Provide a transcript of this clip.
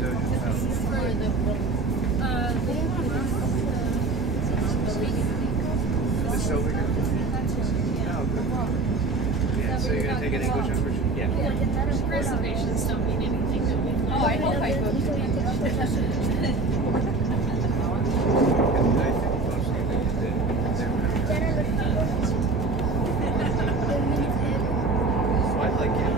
This over here? Oh, good. Yeah, so you're gonna take an English version? Yeah. Reservations don't mean anything to me. Oh, I hope I booked it. I think most of it did. I like it.